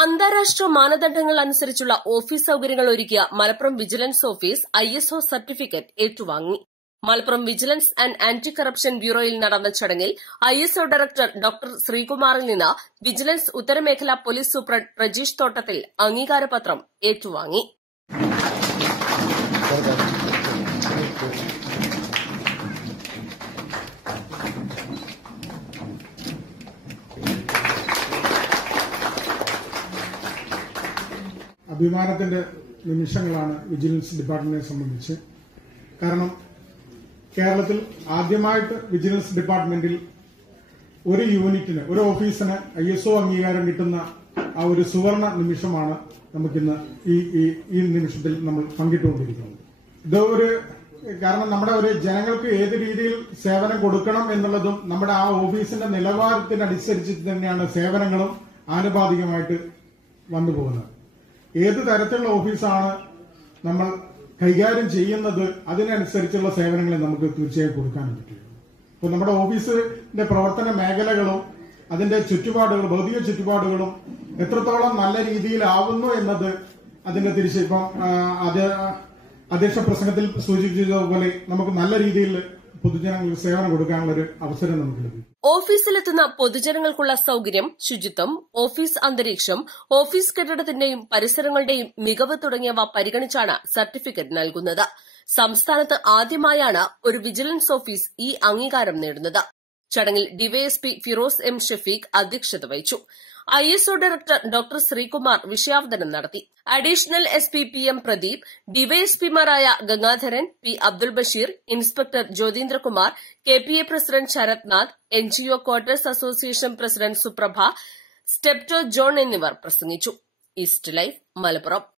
അന്താരാഷ്ട്ര മാനദണ്ഡങ്ങൾ അനുസരിച്ചുള്ള ഓഫീസ് സൌകര്യങ്ങൾ ഒരുക്കിയ Malappuram vigilance office I S O certificate ഏറ്റുവാങ്ങി. Malappuram vigilance and anti corruption ബ്യൂറോയിൽ നടന്ന ചടങ്ങിൽ I S O director doctor ശ്രീകുമാറിൽ നിന്ന് വിജിലൻസ് ഉത്തരമേഖലാ പോലീസ് സൂപ്രണ്ട് പ്രജീഷ് തോട്ടത്തിൽ അംഗീകാരപത്രം ഏറ്റുവാങ്ങി. അഭിമാനത്തിന്റെ നിമിഷങ്ങളാണ് വിജിലൻസ് ഡിപ്പാർട്ട്മെന്റിനെ സംബന്ധിച്ച്. കാരണം കേരളത്തിൽ ആദ്യമായിട്ട് വിജിലൻസ് ഡിപ്പാർട്ട്മെന്റിൽ ഒരു യൂണിറ്റിന് ഒരു ഓഫീസിന് ഐ എസ് ഒ അംഗീകാരം കിട്ടുന്ന ആ ഒരു സുവർണ നിമിഷമാണ് നമുക്കിന്ന് ഈ ഈ- നിമിഷത്തിൽ നമ്മൾ പങ്കിട്ടുകൊണ്ടിരിക്കുന്നത്. ഇത് ഒരു കാരണം നമ്മുടെ ഒരു ജനങ്ങൾക്ക് ഏത് രീതിയിൽ സേവനം കൊടുക്കണം എന്നുള്ളതും നമ്മുടെ ആ ഓഫീസിന്റെ നിലവാരത്തിനനുസരിച്ച് തന്നെയാണ് സേവനങ്ങളും ആനുപാതികമായിട്ട് വന്നു പോകുന്നത് ഏത് തരത്തിലുള്ള ഓഫീസാണ് നമ്മൾ കൈകാര്യം ചെയ്യുന്നത് അതിനനുസരിച്ചുള്ള സേവനങ്ങളെ നമുക്ക് തീർച്ചയായും കൊടുക്കാൻ പറ്റുള്ളൂ അപ്പൊ നമ്മുടെ ഓഫീസിന്റെ പ്രവർത്തന മേഖലകളും അതിന്റെ ചുറ്റുപാടുകളും ഭൗതിക ചുറ്റുപാടുകളും എത്രത്തോളം നല്ല രീതിയിലാവുന്നു എന്നത് അതിന്റെ തിരിച്ചിപ്പം അത് അധ്യക്ഷ പ്രസംഗത്തിൽ സൂചിപ്പിച്ചതുപോലെ നമുക്ക് നല്ല രീതിയിൽ പൊതുജനങ്ങൾക്ക് സേവനം കൊടുക്കാനുള്ള ഒരു അവസരം നമുക്ക് ലഭിക്കും. ഓഫീസിലെത്തുന്ന പൊതുജനങ്ങൾക്കുള്ള സൌകര്യം ശുചിത്വം ഓഫീസ് അന്തരീക്ഷം ഓഫീസ് കെട്ടിടത്തിന്റെയും പരിസരങ്ങളുടെയും മികവ് തുടങ്ങിയവ പരിഗണിച്ചാണ് സർട്ടിഫിക്കറ്റ് നൽകുന്നത്. സംസ്ഥാനത്ത് ആദ്യമായാണ് ഒരു വിജിലൻസ് ഓഫീസ് ഈ അംഗീകാരം നേടുന്നത്. ചടങ്ങിൽ ഡിവൈഎസ്പി ഫിറോസ് എം ഷഫീഖ് അധ്യക്ഷത വഹിച്ചു. I S O director doctor Sreekumar വിഷയാവതരണം നടത്തി. Additional S P P M Pradeep ഡിവൈഎസ്പിമാരായ Gangadharan P Abdul Basheer inspector Jyothindrakumar K P A president Sharath Nath O quarters association president Suprabha സ്റ്റെപ്റ്റോ John എന്നിവർ പ്രസംഗിച്ചു. East Life Malappuram.